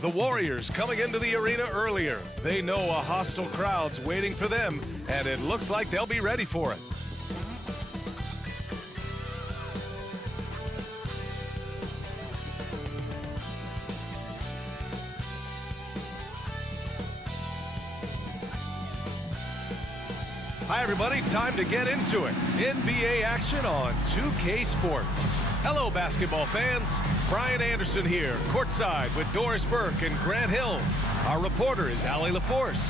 The Warriors coming into the arena earlier. They know a hostile crowd's waiting for them, and it looks like they'll be ready for it. Hi, everybody. Time to get into it. NBA action on 2K Sports. Hello, basketball fans. Brian Anderson here, courtside with Doris Burke and Grant Hill. Our reporter is Allie LaForce.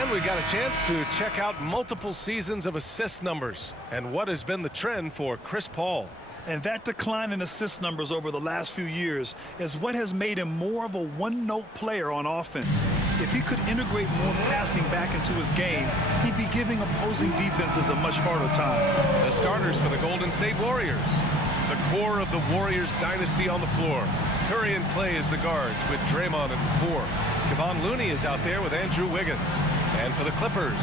And we got a chance to check out multiple seasons of assist numbers and what has been the trend for Chris Paul. And that decline in assist numbers over the last few years is what has made him more of a one-note player on offense. If he could integrate more passing back into his game, he'd be giving opposing defenses a much harder time. The starters for the Golden State Warriors. The core of the Warriors dynasty on the floor. Curry and Clay as the guards with Draymond at the 4. Kevon Looney is out there with Andrew Wiggins. And for the Clippers,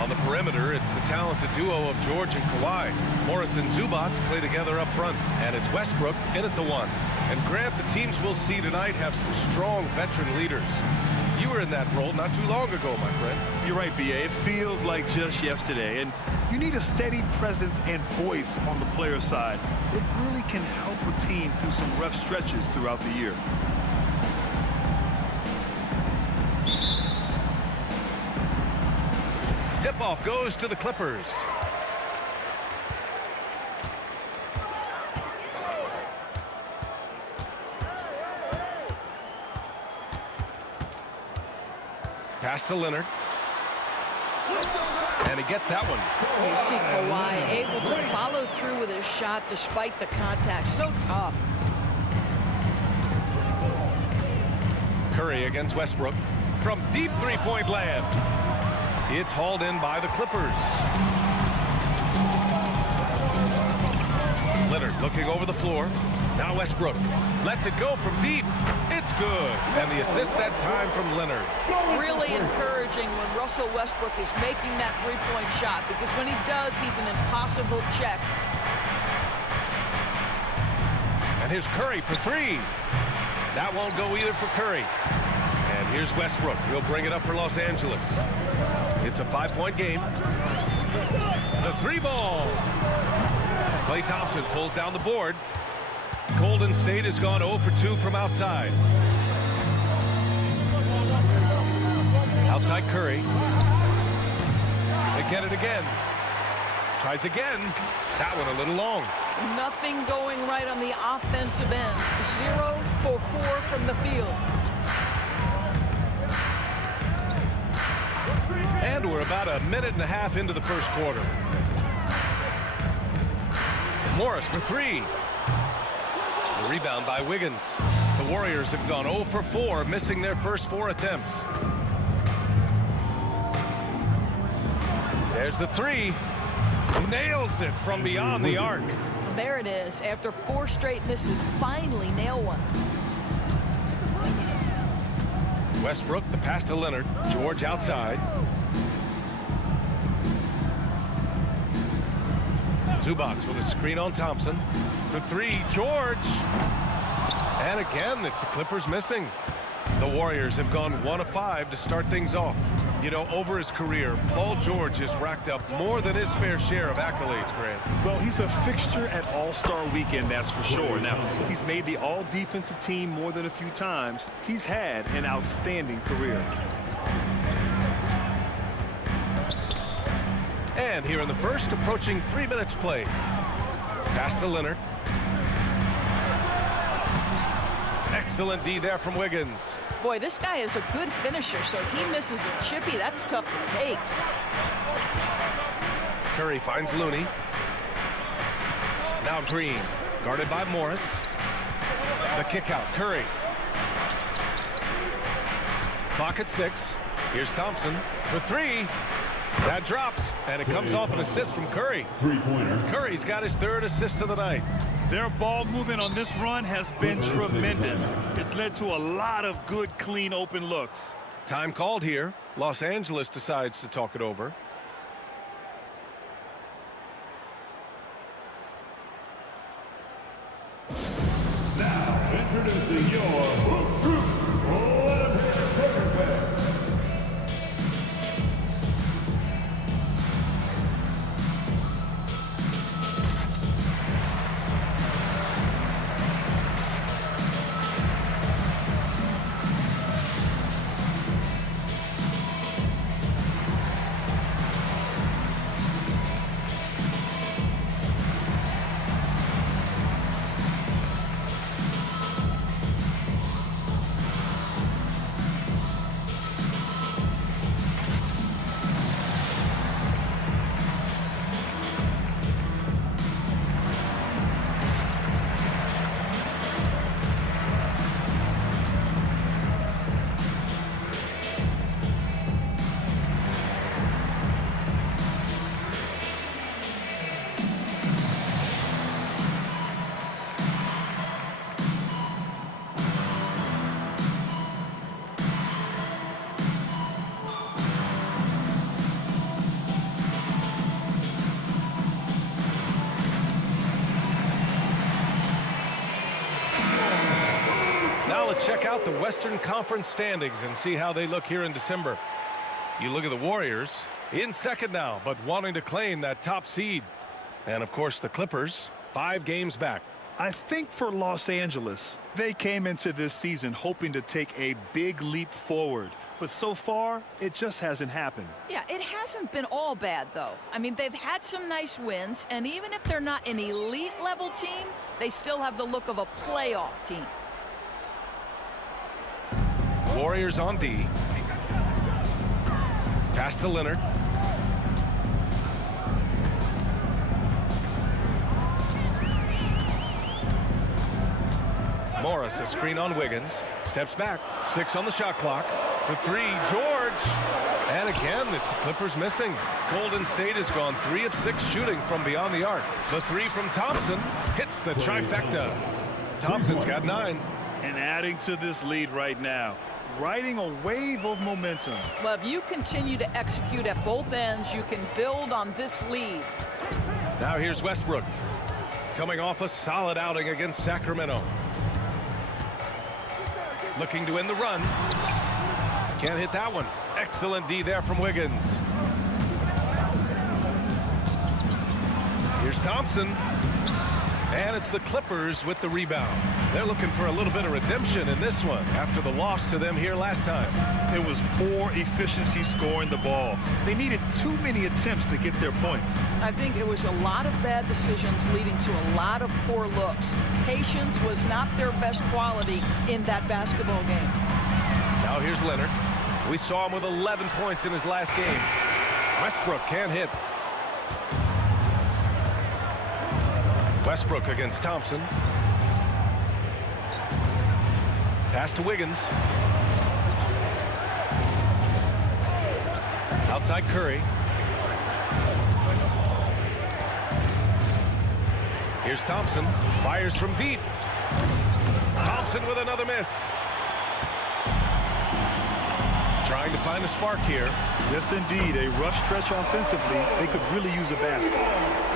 on the perimeter, it's the talented duo of George and Kawhi. Morris and Zubac play together up front, and it's Westbrook in at the 1. And Grant, the teams we'll see tonight have some strong veteran leaders. You were in that role not too long ago, my friend. You're right, B.A. It feels like just yesterday. And you need a steady presence and voice on the player side. It really can help a team through some rough stretches throughout the year. Tip-off goes to the Clippers. Pass to Leonard. And he gets that one. You see Kawhi able to follow through with his shot despite the contact. So tough. Curry against Westbrook from deep three-point land. It's hauled in by the Clippers. Leonard looking over the floor. Now Westbrook lets it go from deep. It's good. And the assist that time from Leonard. Really encouraging when Russell Westbrook is making that three-point shot, because when he does, he's an impossible check. And here's Curry for 3. That won't go either for Curry. And here's Westbrook. He'll bring it up for Los Angeles. It's a 5-point game. The 3-ball. Klay Thompson pulls down the board. Golden State has gone 0 for 2 from outside. Outside Curry. They get it again. Tries again. That one a little long. Nothing going right on the offensive end. 0 for 4 from the field. And we're about a minute and a half into the first quarter. Morris for 3. The rebound by Wiggins. The Warriors have gone 0 for 4, missing their first 4 attempts. There's the 3. Nails it from beyond the arc. There it is. After 4 straight misses, finally nail one. Westbrook, the pass to Leonard. George outside. Zubac with a screen on Thompson. For 3, George. And again, it's the Clippers missing. The Warriors have gone 1 of 5 to start things off. You know, over his career, Paul George has racked up more than his fair share of accolades, Grant. Well, he's a fixture at All-Star Weekend, that's for sure. Now, he's made the All-Defensive team more than a few times. He's had an outstanding career. And here in the first, approaching 3 minutes played. Pass to Leonard. Excellent D there from Wiggins. Boy, this guy is a good finisher, so he misses a chippy. That's tough to take. Curry finds Looney. Now Green, guarded by Morris. The kick out, Curry. Clock at 6. Here's Thompson for 3. That drops, and it comes off an assist from Curry. Curry's got his 3rd assist of the night. Their ball movement on this run has been tremendous. It's led to a lot of good, clean, open looks. Time called here. Los Angeles decides to talk it over. Now Introducing your Hoop Troop Olympic Soccer Fans. Now let's check out the Western Conference standings and see how they look here in December. You look at the Warriors in second now, but wanting to claim that top seed. And of course the Clippers 5 games back. I think for Los Angeles, they came into this season hoping to take a big leap forward. But so far, it just hasn't happened. Yeah, it hasn't been all bad, though. I mean, they've had some nice wins, and even if they're not an elite-level team, they still have the look of a playoff team. Warriors on D. Pass to Leonard. Morris, a screen on Wiggins. Steps back. 6 on the shot clock. For 3, George. And again, it's the Clippers missing. Golden State has gone 3 of 6 shooting from beyond the arc. The 3 from Thompson hits the trifecta. Thompson's got 9. And adding to this lead right now, riding a wave of momentum. Well, if you continue to execute at both ends, you can build on this lead. Now here's Westbrook, coming off a solid outing against Sacramento. Looking to end the run. Can't hit that one. Excellent D there from Wiggins. Here's Thompson. And it's the Clippers with the rebound. They're looking for a little bit of redemption in this one after the loss to them here last time. It was poor efficiency scoring the ball. They needed too many attempts to get their points. I think it was a lot of bad decisions leading to a lot of poor looks. Patience was not their best quality in that basketball game. Now here's Leonard. We saw him with 11 points in his last game. Westbrook can't hit. Westbrook against Thompson. Pass to Wiggins. Outside Curry. Here's Thompson. Fires from deep. Thompson with another miss. Trying to find a spark here. Yes, indeed. A rough stretch offensively. They could really use a basket.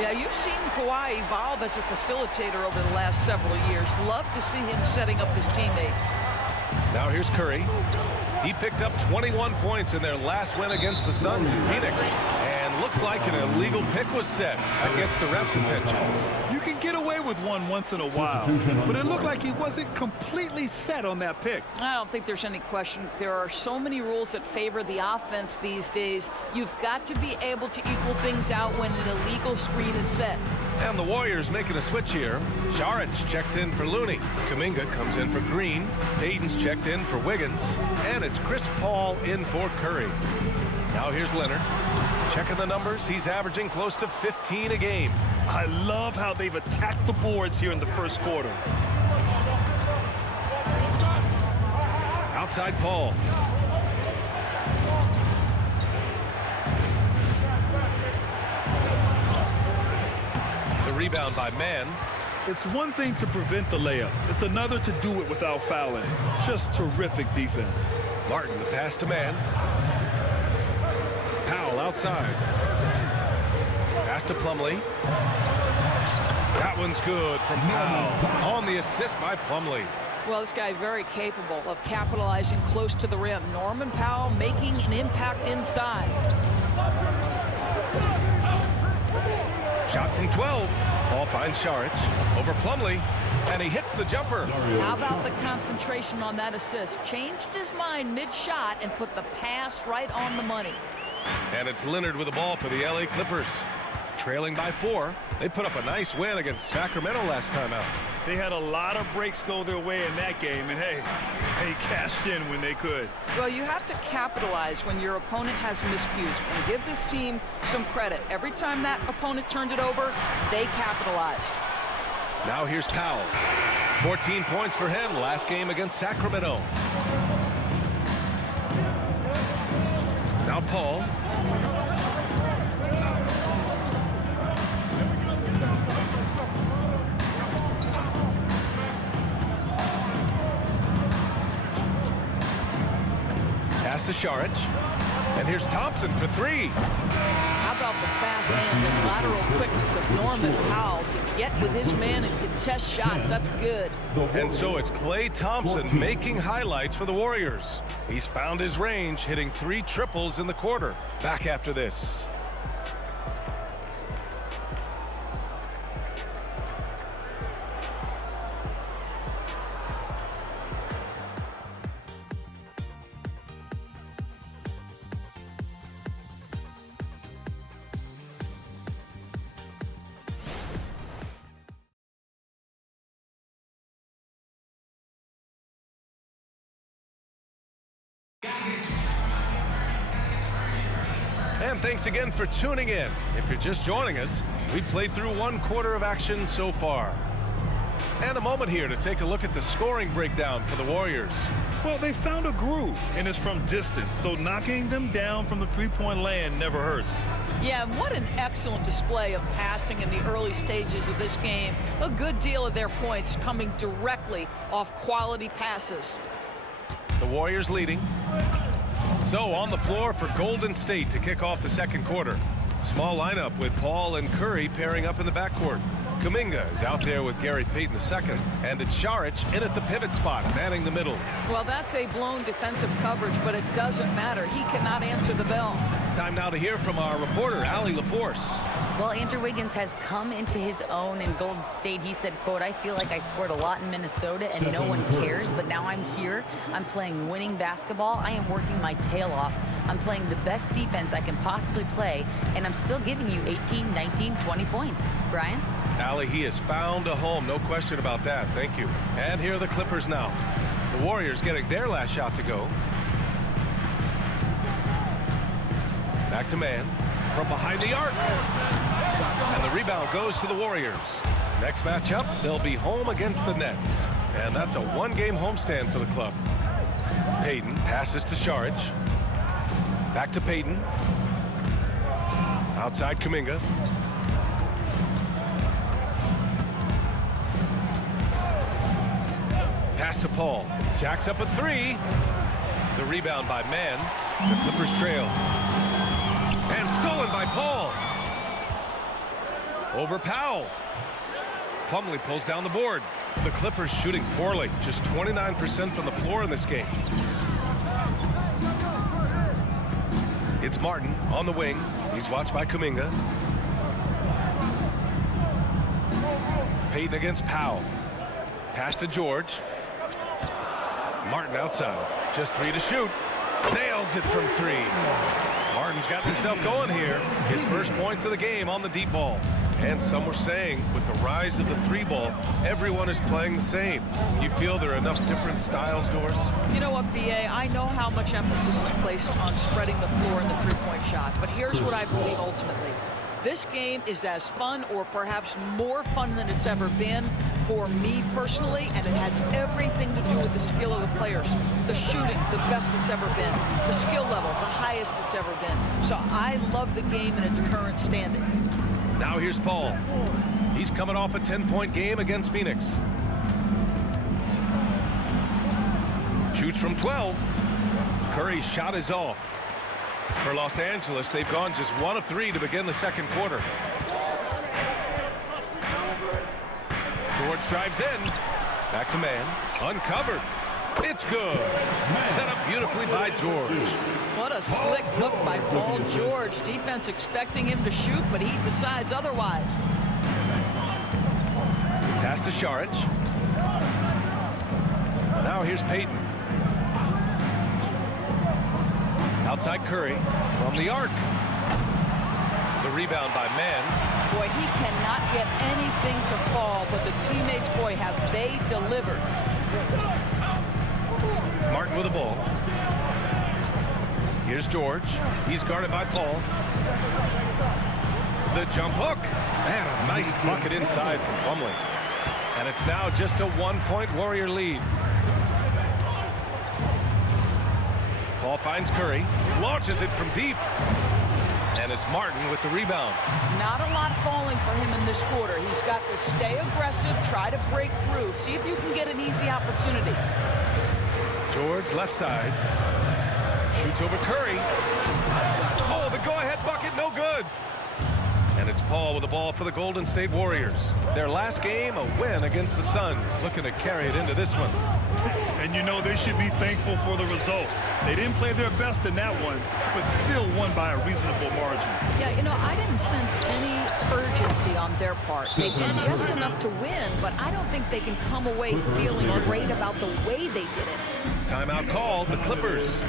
Yeah, you've seen Kawhi evolve as a facilitator over the last several years. Love to see him setting up his teammates. Now here's Curry. He picked up 21 points in their last win against the Suns in Phoenix. And looks like an illegal pick was set against the ref's attention. You can get away with one once in a while, but it looked like he wasn't completely set on that pick. I don't think there's any question. There are so many rules that favor the offense these days. You've got to be able to equal things out when an illegal screen is set. And the Warriors making a switch here. Saric checks in for Looney. Kuminga comes in for Green. Payton's checked in for Wiggins. And it's Chris Paul in for Curry. Now here's Leonard. Checking the numbers, he's averaging close to 15 a game. I love how they've attacked the boards here in the first quarter. Outside Paul. The rebound by Mann. It's one thing to prevent the layup. It's another to do it without fouling. Just terrific defense. Martin, the pass to Mann. Powell outside. Pass to Plumlee. That one's good from Powell. On the assist by Plumlee. Well, this guy very capable of capitalizing close to the rim. Norman Powell making an impact inside. Shot from 12. Ball finds Šarić over Plumlee, and he hits the jumper. How about the concentration on that assist? Changed his mind mid-shot and put the pass right on the money. And it's Leonard with the ball for the LA Clippers. Trailing by 4. They put up a nice win against Sacramento last time out. They had a lot of breaks go their way in that game, and hey, they cashed in when they could. Well, you have to capitalize when your opponent has miscues, and give this team some credit. Every time that opponent turned it over, they capitalized. Now here's Powell. 14 points for him last game against Sacramento. Now Paul. Pass to Šarić. And here's Thompson for 3. How about the fast hands and lateral quickness of Norman Powell to get with his man and contest shots? That's good. And so it's Klay Thompson making highlights for the Warriors. He's found his range, hitting 3 triples in the quarter. Back after this. And thanks again for tuning in. If you're just joining us, we played through 1 quarter of action so far. And a moment here to take a look at the scoring breakdown for the Warriors. Well, they found a groove, and it's from distance, so knocking them down from the three-point land never hurts. Yeah, and what an excellent display of passing in the early stages of this game. A good deal of their points coming directly off quality passes. The Warriors leading. So on the floor for Golden State to kick off the second quarter. Small lineup with Paul and Curry pairing up in the backcourt. Kuminga is out there with Gary Payton II, and it's Šarić in at the pivot spot, manning the middle. Well, that's a blown defensive coverage, but it doesn't matter. He cannot answer the bell. Time now to hear from our reporter, Allie LaForce. Well, Andrew Wiggins has come into his own in Golden State. He said, quote, "I feel like I scored a lot in Minnesota and no one cares, but now I'm here. I'm playing winning basketball. I am working my tail off. I'm playing the best defense I can possibly play, and I'm still giving you 18, 19, 20 points." Brian? Allie, he has found a home, no question about that. Thank you. And here are the Clippers now. The Warriors getting their last shot to go. Back to man from behind the arc. And the rebound goes to the Warriors. Next matchup, they'll be home against the Nets. And that's a 1-game homestand for the club. Payton passes to Šarić. Back to Payton. Outside Kuminga. Pass to Paul. Jacks up a 3. The rebound by Mann. The Clippers trail. And stolen by Paul. Over Powell. Plumlee pulls down the board. The Clippers shooting poorly. Just 29% from the floor in this game. It's Martin on the wing. He's watched by Kuminga. Payton against Powell. Pass to George. Martin outside. Just 3 to shoot. Nails it from 3. Martin's got himself going here. His first points of the game on the deep ball. And some were saying, with the rise of the 3-ball, everyone is playing the same. You feel there are enough different styles, Doris? You know what, B.A., I know how much emphasis is placed on spreading the floor in the three-point shot, but here's what I believe ultimately. This game is as fun or perhaps more fun than it's ever been for me personally, and it has everything to do with the skill of the players. The shooting, the best it's ever been. The skill level, the highest it's ever been. So I love the game in its current standing. Now here's Paul. He's coming off a 10-point game against Phoenix. Shoots from 12. Curry's shot is off. For Los Angeles, they've gone just 1 of 3 to begin the second quarter. George drives in. Back to man. Uncovered. It's good. Set up beautifully by George. What a slick look by Paul George. Defense expecting him to shoot, but he decides otherwise. Pass to Šarić. Now here's Payton. Outside Curry from the arc. The rebound by Mann. Boy, he cannot get anything to fall, but the teammates, boy, have they delivered. Martin with the ball. Here's George. He's guarded by Paul. The jump hook. And a nice bucket inside from Plumlee. And it's now just a 1-point Warrior lead. Paul finds Curry. Launches it from deep. And it's Martin with the rebound. Not a lot falling for him in this quarter. He's got to stay aggressive, try to break through. See if you can get an easy opportunity. George left side. Shoots over Curry. Oh, the go-ahead bucket, no good. And it's Paul with the ball for the Golden State Warriors. Their last game, a win against the Suns. Looking to carry it into this one. And you know they should be thankful for the result. They didn't play their best in that one, but still won by a reasonable margin. Yeah, you know, I didn't sense any urgency on their part. They did just enough to win, but I don't think they can come away feeling great about the way they did it. Timeout called, the Clippers.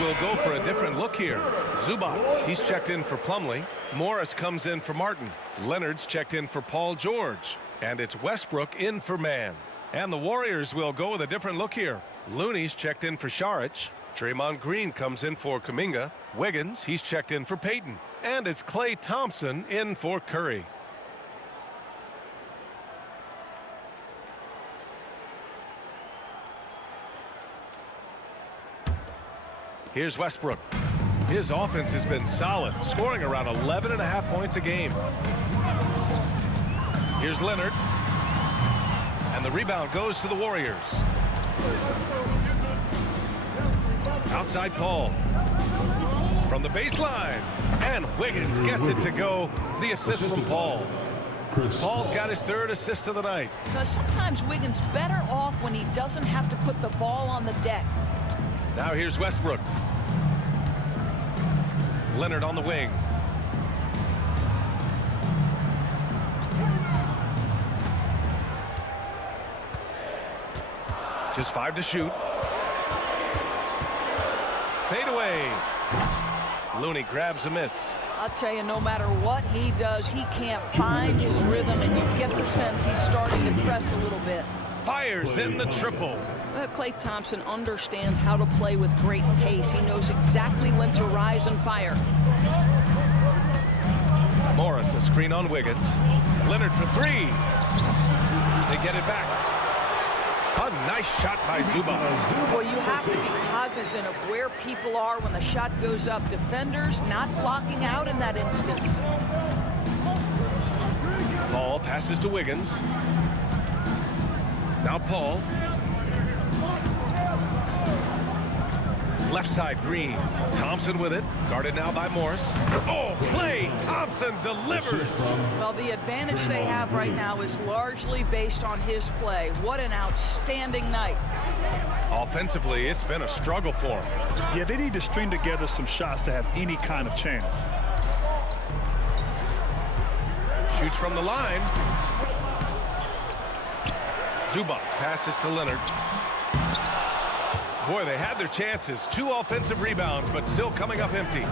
Will go for a different look here. Zubac, he's checked in for Plumlee. Morris comes in for Martin. Leonard's checked in for Paul George. And it's Westbrook in for Mann. And the Warriors will go with a different look here. Looney's checked in for Šarić. Draymond Green comes in for Kuminga. Wiggins, he's checked in for Payton. And it's Klay Thompson in for Curry. Here's Westbrook. His offense has been solid, scoring around 11.5 points a game. Here's Leonard. And the rebound goes to the Warriors. Outside Paul. From the baseline. And Wiggins gets it to go. The assist from Paul. Paul's got his third assist of the night. Because sometimes Wiggins better off when he doesn't have to put the ball on the deck. Now here's Westbrook. Leonard on the wing. Just 5 to shoot. Fade away. Looney grabs a miss. I'll tell you, no matter what he does, he can't find his rhythm, and you get the sense he's starting to press a little bit. Fires in the triple. Klay Thompson understands how to play with great pace. He knows exactly when to rise and fire. Morris, a screen on Wiggins. Leonard for 3. They get it back. A nice shot by Zubac. Well, you have to be cognizant of where people are when the shot goes up. Defenders not blocking out in that instance. Paul passes to Wiggins. Now Paul. Left side, Green. Thompson with it. Guarded now by Morris. Oh, Klay Thompson delivers. Well, the advantage they have right now is largely based on his play. What an outstanding night. Offensively, it's been a struggle for him. Yeah, they need to string together some shots to have any kind of chance. Shoots from the line. Zubac passes to Leonard. Boy, they had their chances. 2 offensive rebounds, but still coming up empty.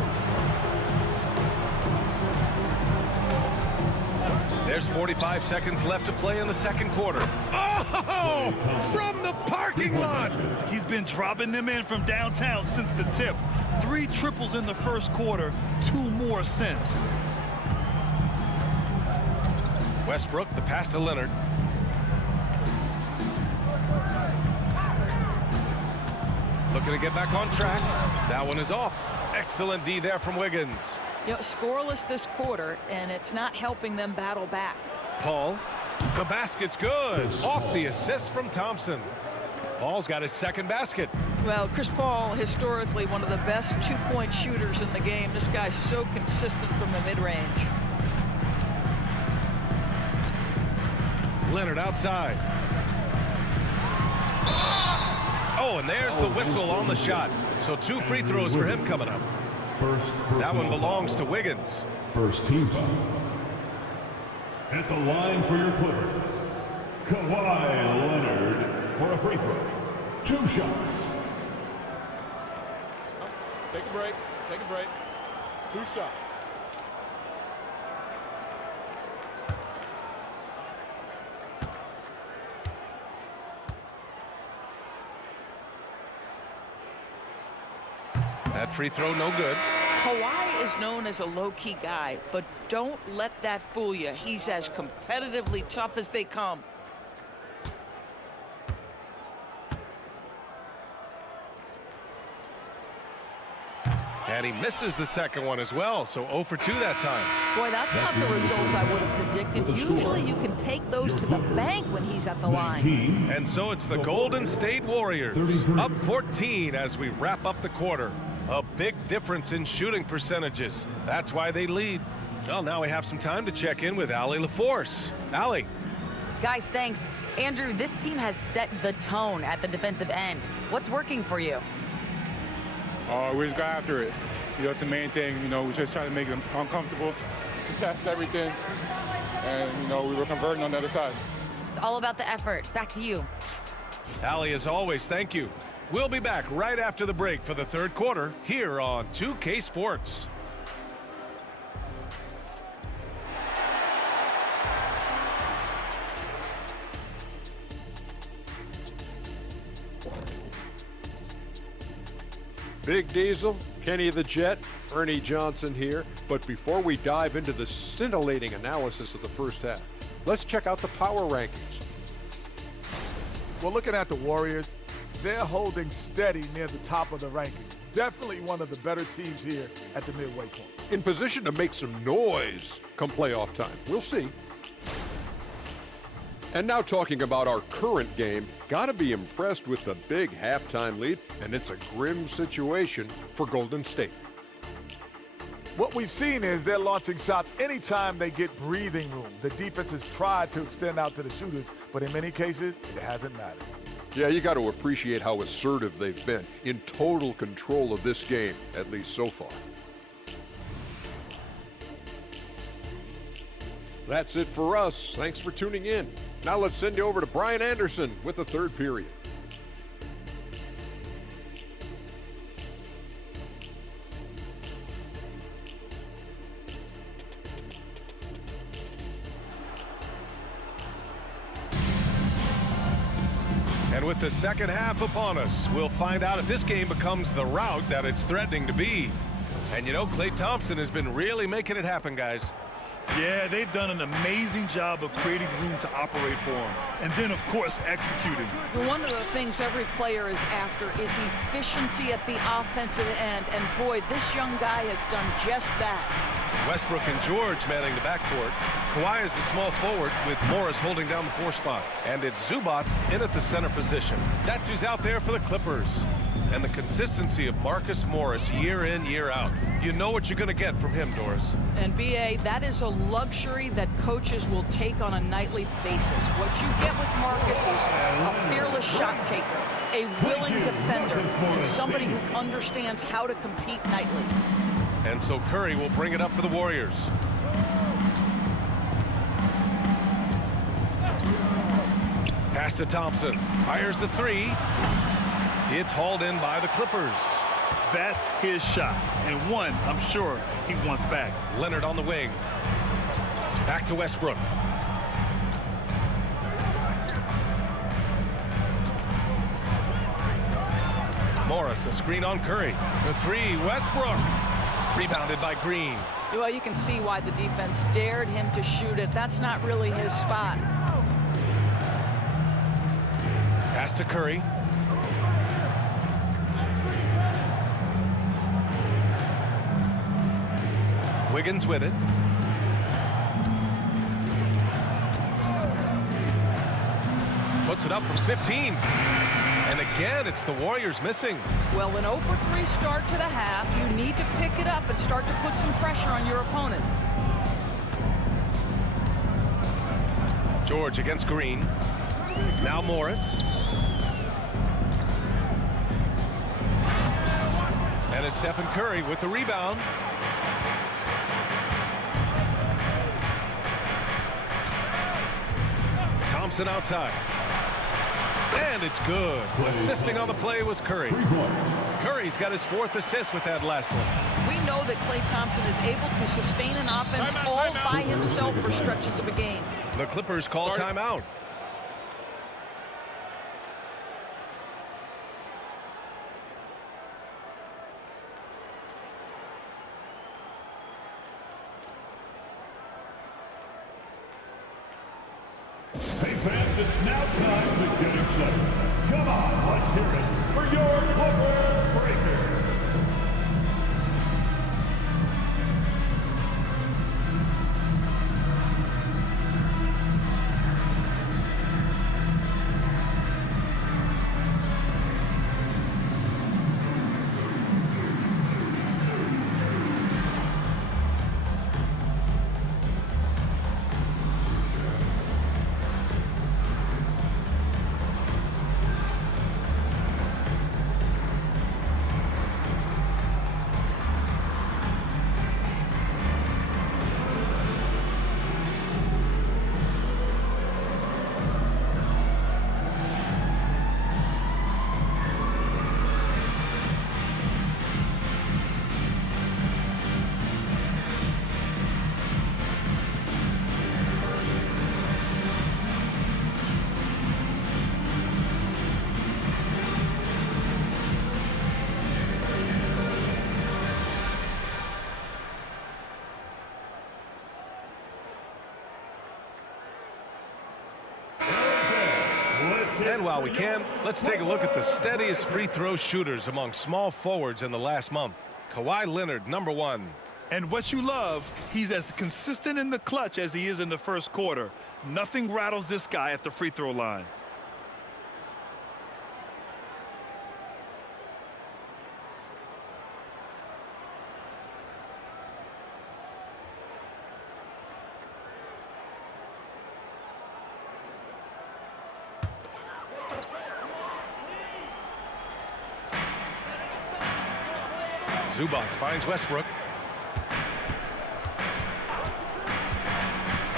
There's 45 seconds left to play in the second quarter. Oh, from the parking lot. He's been dropping them in from downtown since the tip. 3 triples in the first quarter, 2 more since. Westbrook, the pass to Leonard. Looking to get back on track. That one is off. Excellent D there from Wiggins. You know, scoreless this quarter, and it's not helping them battle back. Paul. The basket's good. Off the assist from Thompson. Paul's got his second basket. Well, Chris Paul, historically one of the best 2-point shooters in the game. This guy's so consistent from the mid-range. Leonard outside. Oh, and there's the whistle on the shot. So 2 free throws for him coming up. That one belongs to Wiggins. First team foul. At the line for your Clippers, Kawhi Leonard for a free throw. 2 shots. Take a break. Take a break. 2 shots. That free throw no good. Kawhi is known as a low-key guy, but don't let that fool you. He's as competitively tough as they come. And he misses the second one as well, so 0 for 2 that time. Boy, that's not the result I would have predicted. Usually you can take those to the bank when he's at the line. And so it's the Golden State Warriors up 14 as we wrap up the quarter. A big difference in shooting percentages. That's why they lead. Well, now we have some time to check in with Allie LaForce. Allie. Guys, thanks. Andrew, this team has set the tone at the defensive end. What's working for you? We just got after it. You know, it's the main thing. You know, we just try to make them uncomfortable, contest everything, and, you know, we were converting on the other side. It's all about the effort. Back to you. Allie, as always, thank you. We'll be back right after the break for the third quarter here on 2K Sports. Big Diesel, Kenny the Jet, Ernie Johnson here. But before we dive into the scintillating analysis of the first half, let's check out the power rankings. Well, looking at the Warriors, they're holding steady near the top of the rankings. Definitely one of the better teams here at the midway point. In position to make some noise come playoff time. We'll see. And now talking about our current game, gotta be impressed with the big halftime lead, and it's a grim situation for Golden State. What we've seen is they're launching shots anytime they get breathing room. The defense has tried to extend out to the shooters, but in many cases, it hasn't mattered. Yeah, you got to appreciate how assertive they've been, in total control of this game, at least so far. That's it for us. Thanks for tuning in. Now let's send you over to Brian Anderson with the third period. And with the second half upon us, we'll find out if this game becomes the rout that it's threatening to be. And you know, Klay Thompson has been really making it happen, guys. Yeah, they've done an amazing job of creating room to operate for him. And then, of course, executing. One of the things every player is after is efficiency at the offensive end. And boy, this young guy has done just that. Westbrook and George manning the backcourt. Kawhi is the small forward with Morris holding down the 4 spot. And it's Zubac in at the center position. That's who's out there for the Clippers. And the consistency of Marcus Morris year in, year out. You know what you're going to get from him, Doris. And B.A., that is a luxury that coaches will take on a nightly basis. What you get with Marcus is a fearless shot taker, a willing defender, and somebody who understands how to compete nightly. And so Curry will bring it up for the Warriors. Pass to Thompson. Fires the 3. It's hauled in by the Clippers. That's his shot, and one I'm sure he wants back. Leonard on the wing. Back to Westbrook. Morris, a screen on Curry. The 3, Westbrook. Rebounded by Green. Well, you can see why the defense dared him to shoot it. That's not really his spot. Pass to Curry. Wiggins with it. Puts it up from 15. And again, it's the Warriors missing. Well, an 0-for-3 start to the half. You need to pick it up and start to put some pressure on your opponent. George against Green. Now Morris. And it's Stephen Curry with the rebound. Thompson outside. And it's good. Assisting on the play was Curry. Curry's got his 4th assist with that last one. We know that Klay Thompson is able to sustain an offense all by himself for stretches of a game. The Clippers call timeout. Hey fans, it's now time to get excited. Come on, let's hear it for your Clippers Breakers. And while we can, let's take a look at the steadiest free throw shooters among small forwards in the last month. Kawhi Leonard, number 1. And what you love, he's as consistent in the clutch as he is in the first quarter. Nothing rattles this guy at the free throw line. Zubac finds Westbrook.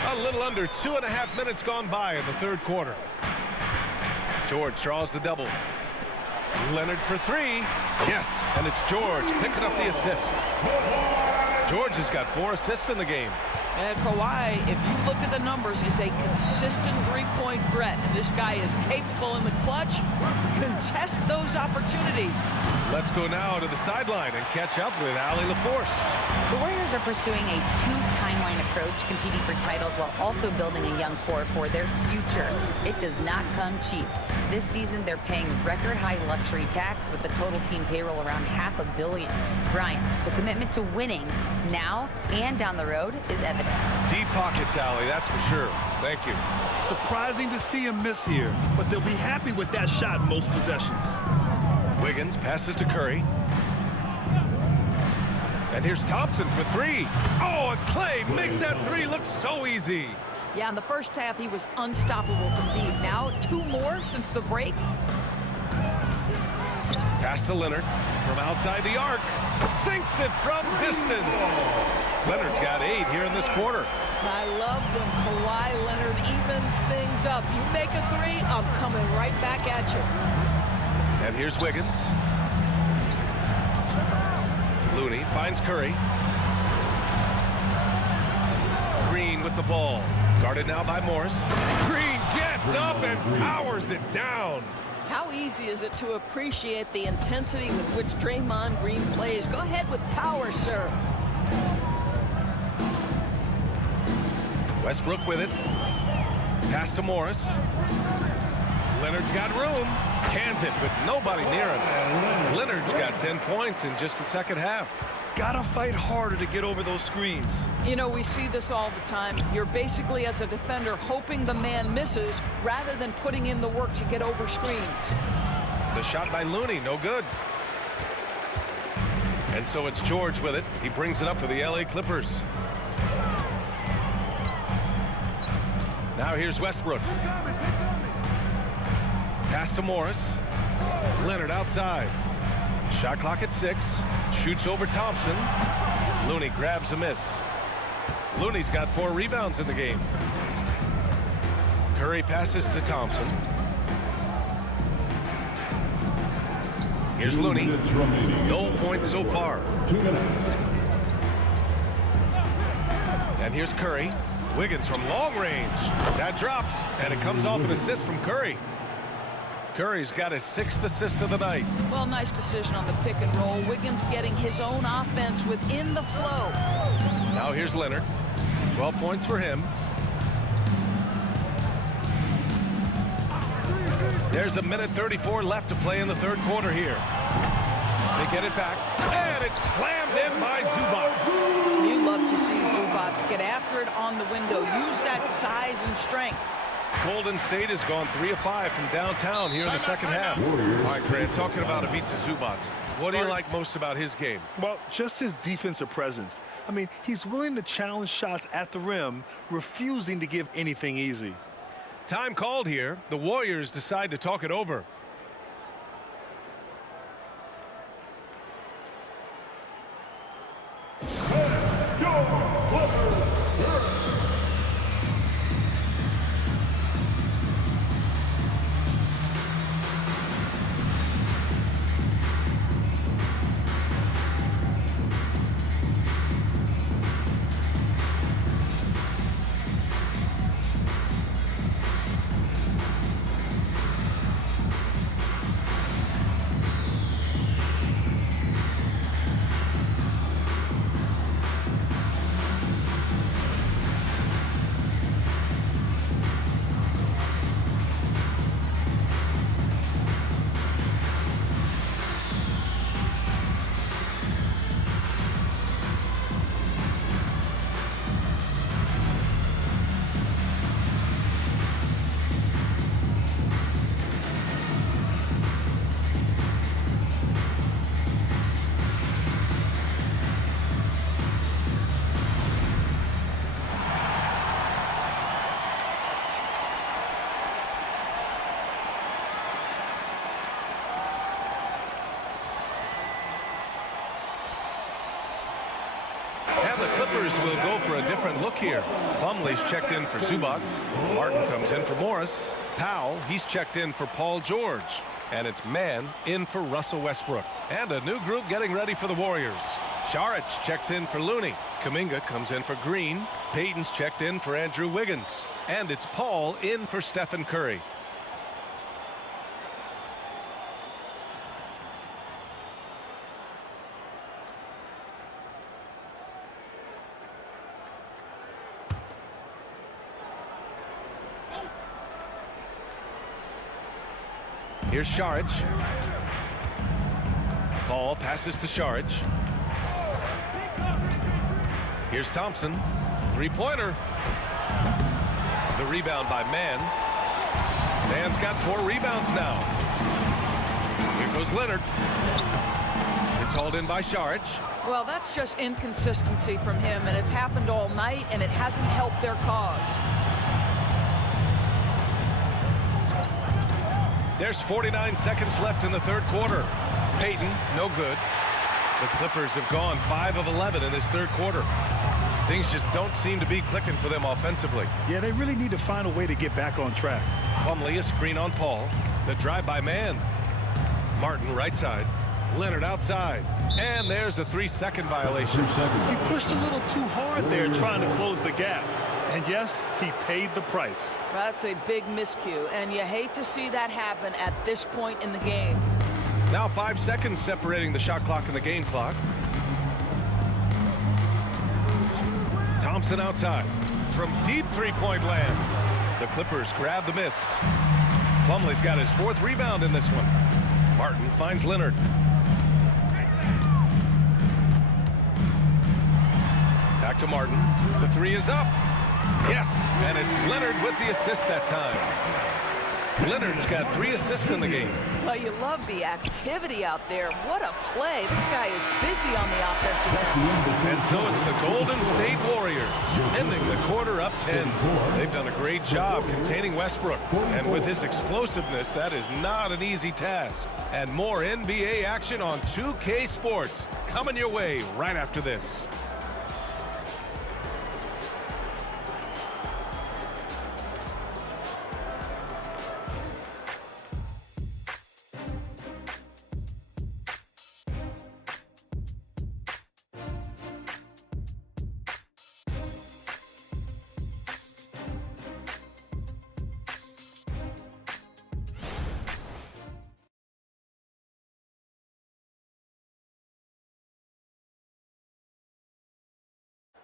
A little under 2.5 minutes gone by in the 3rd quarter. George draws the double. Leonard for 3. Yes, and it's George picking up the assist. George has got 4 assists in the game. And Kawhi, if you look at the numbers, is a consistent three-point threat. And this guy is capable in the clutch. Contest those opportunities. Let's go now to the sideline and catch up with Allie LaForce. The Warriors are pursuing a 2-timeline approach, competing for titles while also building a young core for their future. It does not come cheap. This season, they're paying record-high luxury tax with the total team payroll around $500 million. Brian, the commitment to winning now and down the road is evident. Deep pockets, Allie, that's for sure. Thank you. Surprising to see him miss here, but they'll be happy with that shot in most possessions. Wiggins passes to Curry. And here's Thompson for three. Oh, and Clay makes that three look so easy. Yeah, in the first half, he was unstoppable from deep. Now, 2 more since the break. Pass to Leonard from outside the arc. Sinks it from distance. Leonard's got 8 here in this quarter. I love when Kawhi Leonard evens things up. You make a 3, I'm coming right back at you. And here's Wiggins. Looney finds Curry. Green with the ball. Guarded now by Morris. Green gets up and powers it down. How easy is it to appreciate the intensity with which Draymond Green plays? Go ahead with power, sir. Westbrook with it. Pass to Morris. Leonard's got room. Cans it with nobody near him. Leonard's got 10 points in just the second half. Gotta fight harder to get over those screens. You know, we see this all the time. You're basically, as a defender, hoping the man misses rather than putting in the work to get over screens. The shot by Looney, no good. And so it's George with it. He brings it up for the LA Clippers. Now here's Westbrook. Pass to Morris. Leonard outside. Shot clock at 6. Shoots over Thompson. Looney grabs a miss. Looney's got 4 rebounds in the game. Curry passes to Thompson. Here's Looney. No points so far. 2 minutes. And here's Curry. Wiggins from long range. That drops, and it comes off an assist from Curry. Curry's got his 6th assist of the night. Well, nice decision on the pick and roll. Wiggins getting his own offense within the flow. Now here's Leonard. 12 points for him. There's a minute 34 left to play in the third quarter here. They get it back, and it's slammed in by Zubac. You love to see Zubac get after it on the window. Use that size and strength. Golden State has gone 3 of 5 from downtown here in the second half. All right, Grant, talking about Ivica Zubac, what do you like most about his game? Well, just his defensive presence. I mean, he's willing to challenge shots at the rim, refusing to give anything easy. Time called here. The Warriors decide to talk it over. The Clippers will go for a different look here. Plumlee's checked in for Zubac. Martin comes in for Morris. Powell, he's checked in for Paul George. And it's Mann in for Russell Westbrook. And a new group getting ready for the Warriors. Saric checks in for Looney. Kuminga comes in for Green. Payton's checked in for Andrew Wiggins. And it's Paul in for Stephen Curry. Here's Saric. Paul passes to Saric. Here's Thompson. Three-pointer. The rebound by Mann. Mann's got 4 rebounds now. Here goes Leonard. It's hauled in by Saric. Well, that's just inconsistency from him, and it's happened all night, and it hasn't helped their cause. There's 49 seconds left in the third quarter. Payton, no good. The Clippers have gone 5 of 11 in this third quarter. Things just don't seem to be clicking for them offensively. Yeah, they really need to find a way to get back on track. Plumlee, a screen on Paul. The drive by Mann. Martin, right side. Leonard outside. And there's a 3-second violation. He pushed a little too hard there trying to close the gap. And yes, he paid the price. That's a big miscue, and you hate to see that happen at this point in the game. Now 5 seconds separating the shot clock and the game clock. Thompson outside from deep three-point land. The Clippers grab the miss. Plumlee's got his 4th rebound in this one. Martin finds Leonard. Back to Martin. The 3 is up. Yes, and it's Leonard with the assist that time. Leonard's got 3 assists in the game. Well, you love the activity out there. What a play. This guy is busy on the offensive end. And so it's the Golden State Warriors ending the quarter up 10. They've done a great job containing Westbrook. And with his explosiveness, that is not an easy task. And more NBA action on 2K Sports coming your way right after this.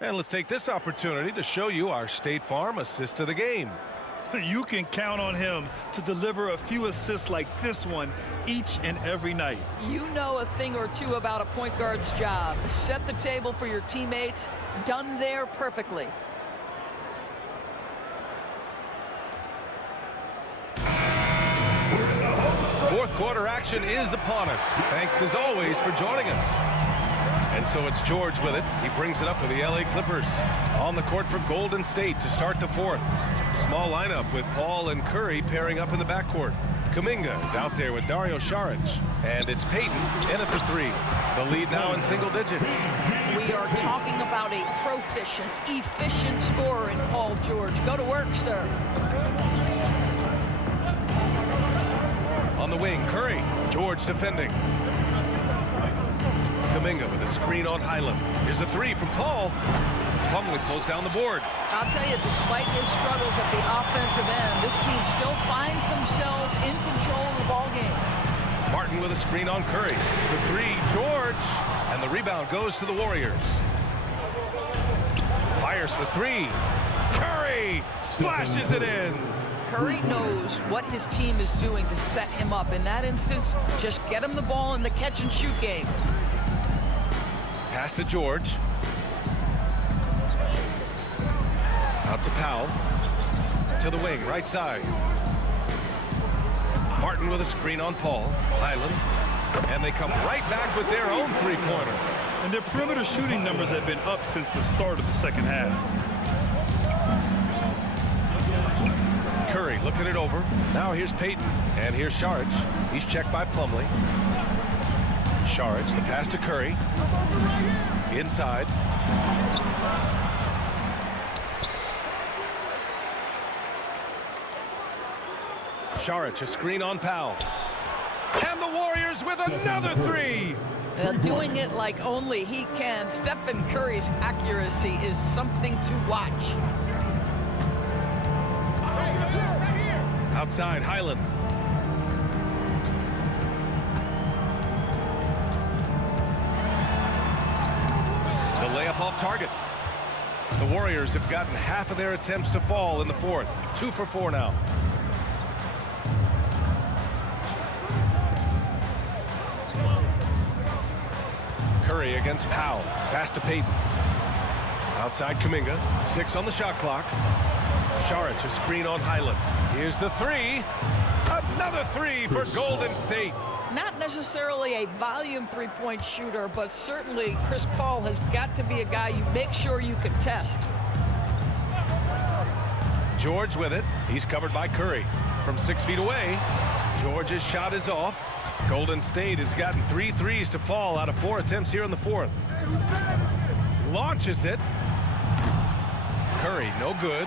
And let's take this opportunity to show you our State Farm assist of the game. You can count on him to deliver a few assists like this one each and every night. You know a thing or two about a point guard's job. Set the table for your teammates. Done there perfectly. Fourth quarter action is upon us. Thanks as always for joining us. And so it's George with it. He brings it up for the LA Clippers. On the court for Golden State to start the fourth. Small lineup with Paul and Curry pairing up in the backcourt. Kuminga is out there with Dario Saric. And it's Payton in at the 3. The lead now in single digits. We are talking about a proficient, efficient scorer in Paul George. Go to work, sir. On the wing, Curry. George defending. Kuminga with a screen on Highland. Here's a 3 from Paul. Plumlee pulls down the board. I'll tell you, despite his struggles at the offensive end, this team still finds themselves in control of the ball game. Martin with a screen on Curry. For 3, George. And the rebound goes to the Warriors. Fires for 3. Curry splashes it in. Curry knows what his team is doing to set him up. In that instance, just get him the ball in the catch-and-shoot game. Pass to George. Out to Powell. To the wing, right side. Martin with a screen on Paul. Highland. And they come right back with their own 3-pointer. And their perimeter shooting numbers have been up since the start of the second half. Curry looking it over. Now here's Payton. And here's Saric. He's checked by Plumlee. Saric, the pass to Curry. Inside. Saric, a screen on Powell. And the Warriors with another 3. Doing it like only he can. Stephen Curry's accuracy is something to watch. Outside, Highland. The layup off target. The Warriors have gotten half of their attempts to fall in the fourth. 2 for 4 now. Curry against Powell. Pass to Payton. Outside Kuminga. 6 on the shot clock. Saric, a screen on Highland. Here's the three. Another three for Golden State. Not necessarily a volume three-point shooter, but certainly Chris Paul has got to be a guy you make sure you can test. George with it. He's covered by Curry. From 6 feet away, George's shot is off. Golden State has gotten 3 threes to fall out of 4 attempts here in the fourth. Launches it. Curry, no good.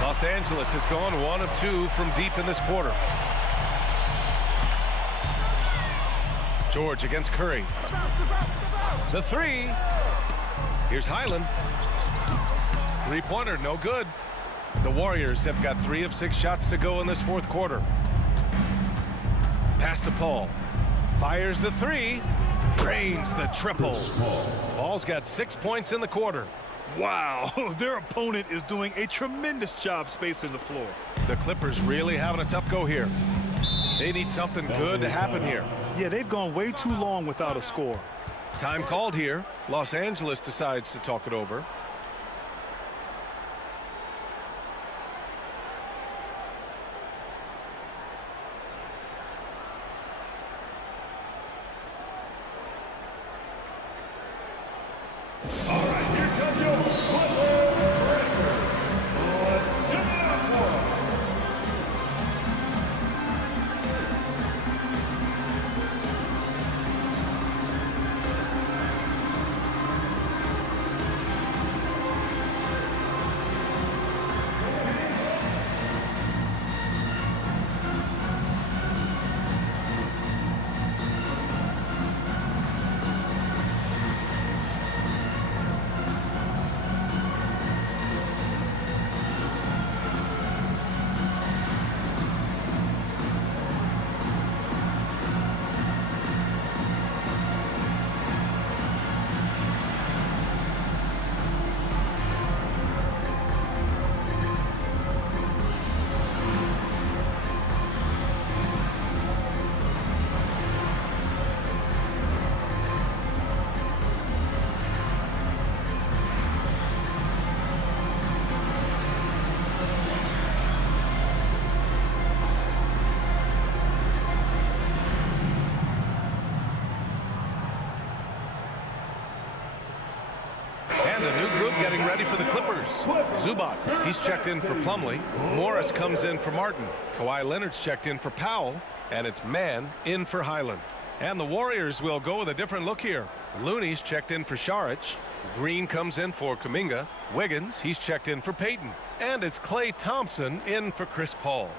Los Angeles has gone 1 of 2 from deep in this quarter. George against Curry. The three. Here's Highland. Three-pointer, no good. The Warriors have got 3 of 6 shots to go in this fourth quarter. Pass to Paul. Fires the three. Drains the triple. Paul's got 6 points in the quarter. Wow, their opponent is doing a tremendous job spacing the floor. The Clippers really having a tough go here. They need something good to happen here. Yeah, they've gone way too long without a score. Time called here. Los Angeles decides to talk it over. For the Clippers. Zubac, he's checked in for Plumlee. Morris comes in for Martin. Kawhi Leonard's checked in for Powell. And it's Mann in for Highland. And the Warriors will go with a different look here. Looney's checked in for Saric. Green comes in for Kuminga. Wiggins, he's checked in for Payton. And it's Klay Thompson in for Chris Paul.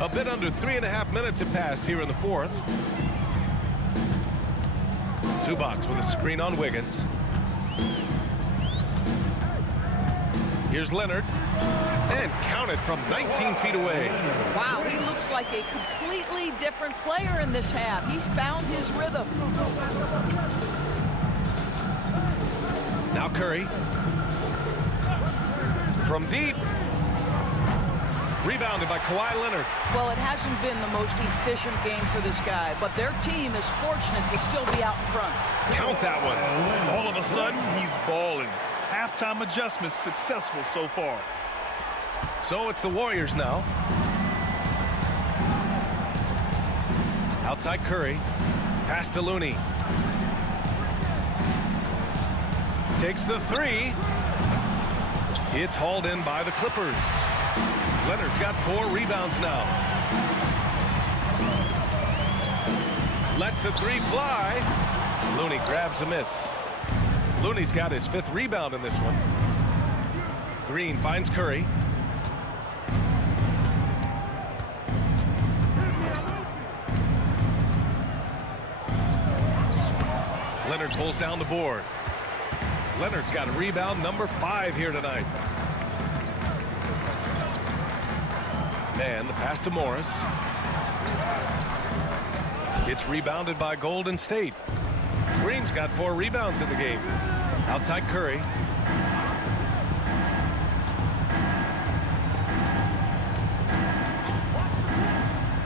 A bit under 3.5 minutes have passed here in the fourth. Zubac with a screen on Wiggins. Here's Leonard. And counted from 19 feet away. Wow, he looks like a completely different player in this half. He's found his rhythm. Now Curry. From deep. Rebounded by Kawhi Leonard. Well, it hasn't been the most efficient game for this guy, but their team is fortunate to still be out in front. Count that one. All of a sudden, he's balling. Halftime adjustments successful so far. So it's the Warriors now. Outside Curry. Pass to Looney. Takes the three. It's hauled in by the Clippers. Leonard's got 4 rebounds now. Lets the three fly. Looney grabs a miss. Looney's got his 5th rebound in this one. Green finds Curry. Leonard pulls down the board. Leonard's got a rebound number 5 here tonight. And the pass to Morris. It's rebounded by Golden State. Green's got 4 rebounds in the game. Outside Curry.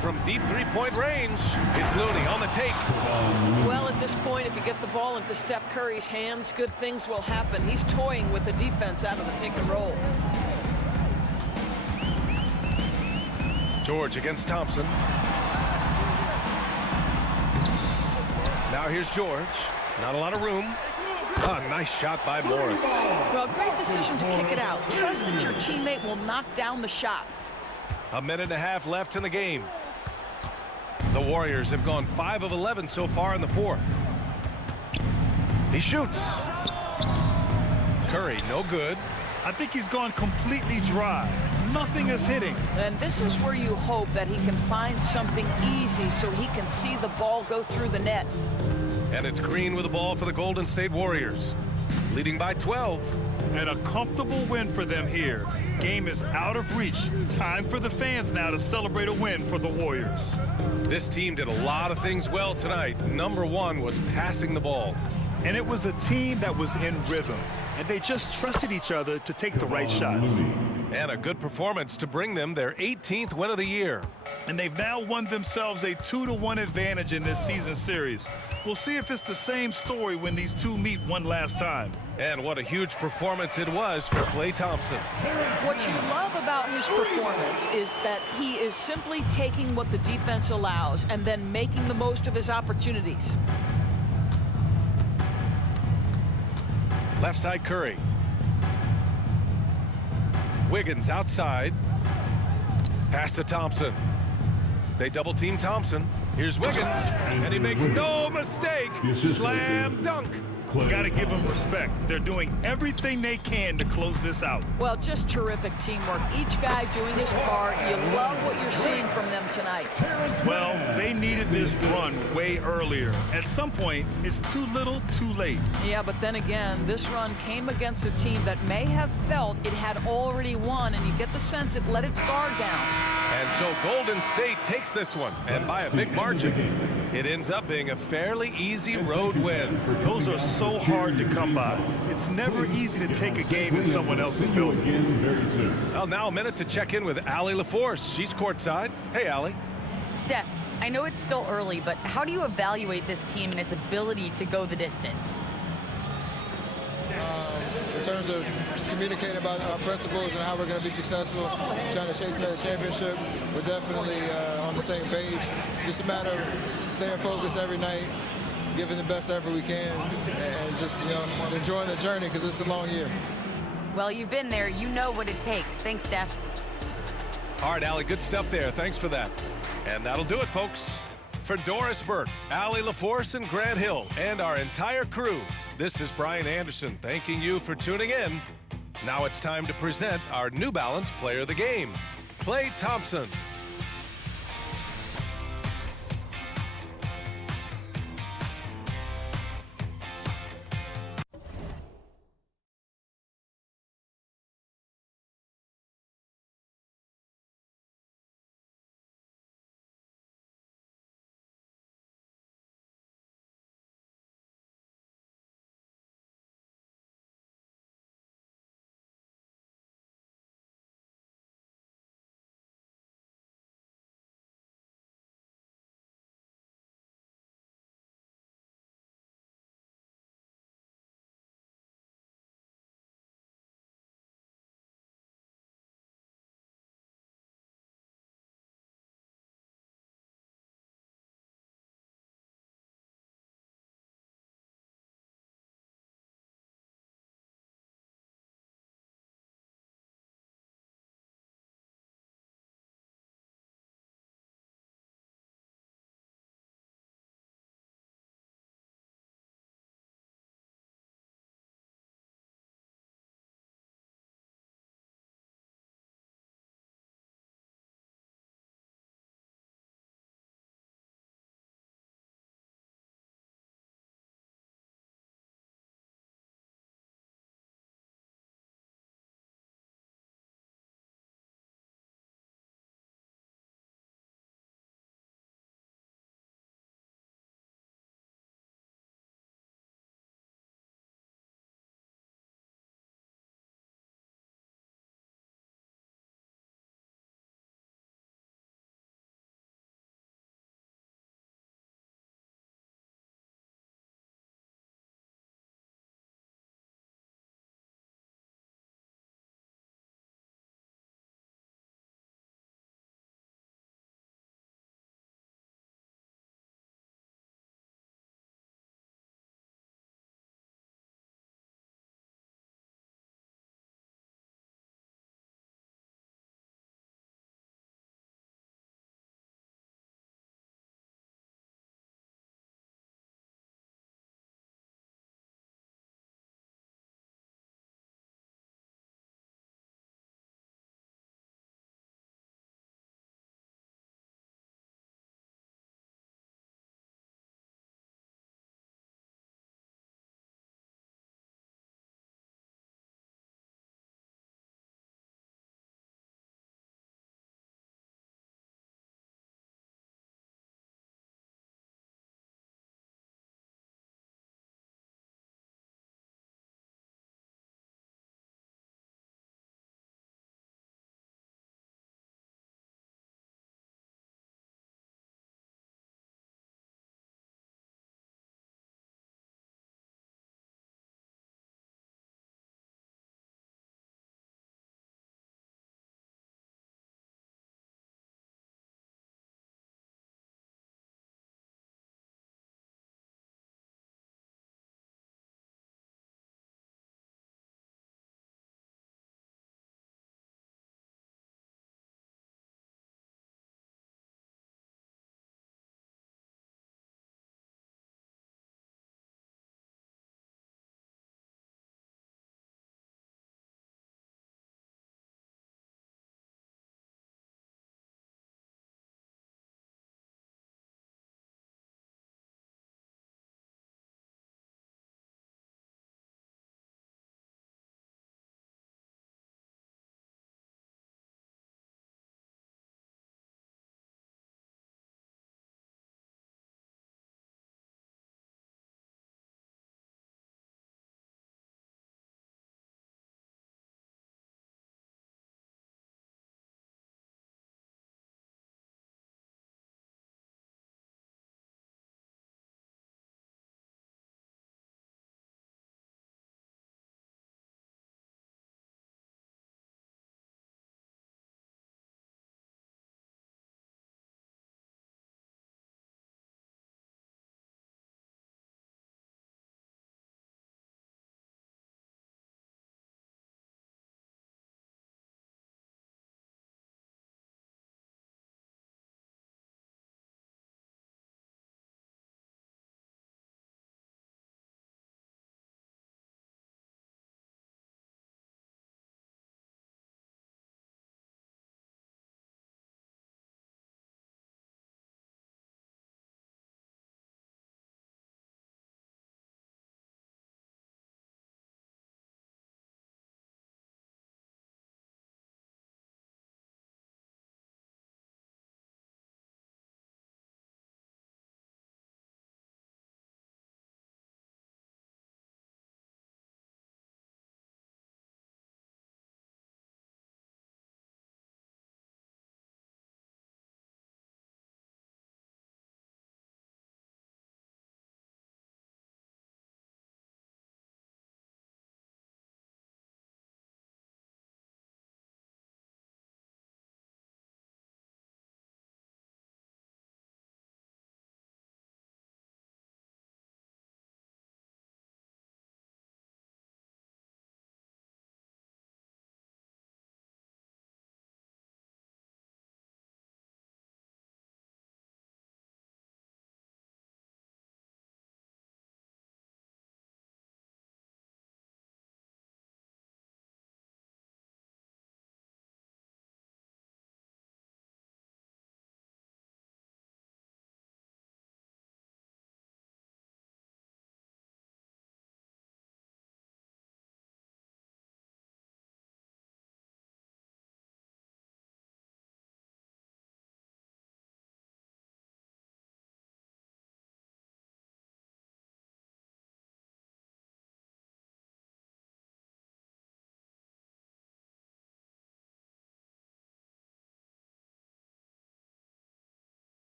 From deep three-point range, it's Looney on the take. Well, at this point, if you get the ball into Steph Curry's hands, good things will happen. He's toying with the defense out of the pick and roll. George against Thompson. Now here's George. Not a lot of room. Nice shot by Morris. Well, great decision to kick it out. Trust that your teammate will knock down the shot. A minute and a half left in the game. The Warriors have gone 5 of 11 so far in the fourth. He shoots. Curry, no good. I think he's gone completely dry. Nothing is hitting. And this is where you hope that he can find something easy so he can see the ball go through the net. And it's Green with the ball for the Golden State Warriors. Leading by 12. And a comfortable win for them here. Game is out of reach. Time for the fans now to celebrate a win for the Warriors. This team did a lot of things well tonight. Number one was passing the ball. And it was a team that was in rhythm. And they just trusted each other to take the right shots. And a good performance to bring them their 18th win of the year. And they've now won themselves a 2-1 advantage in this season series. We'll see if it's the same story when these two meet one last time. And what a huge performance it was for Klay Thompson. What you love about his performance is that he is simply taking what the defense allows and then making the most of his opportunities. Left side Curry. Wiggins outside. Pass to Thompson. They double team Thompson. Here's Wiggins, and he makes no mistake. Slam dunk. Got to give them respect. They're doing everything they can to close this out. Well, just terrific teamwork. Each guy doing his part. You love what you're seeing from them tonight. Well, they needed this run way earlier. At some point, it's too little, too late. Yeah, but then again, this run came against a team that may have felt it had already won, and you get the sense it let its guard down. And so Golden State takes this one, and by a big margin. It ends up being a fairly easy road win. Those are so hard to come by. It's never easy to take a game in someone else's building. Well, now a minute to check in with Allie LaForce. She's courtside. Hey, Allie. Steph, I know it's still early, but how do you evaluate this team and its ability to go the distance? In terms of communicating about our principles and how we're going to be successful, trying to chase another championship, we're definitely on the same page. Just a matter of staying focused every night, giving the best effort we can, and just enjoying the journey because it's a long year. Well, you've been there. You know what it takes. Thanks, Steph. All right, Allie, good stuff there. Thanks for that. And that'll do it, folks. For Doris Burke, Allie LaForce, and Grant Hill, and our entire crew, this is Brian Anderson thanking you for tuning in. Now it's time to present our New Balance Player of the Game, Klay Thompson.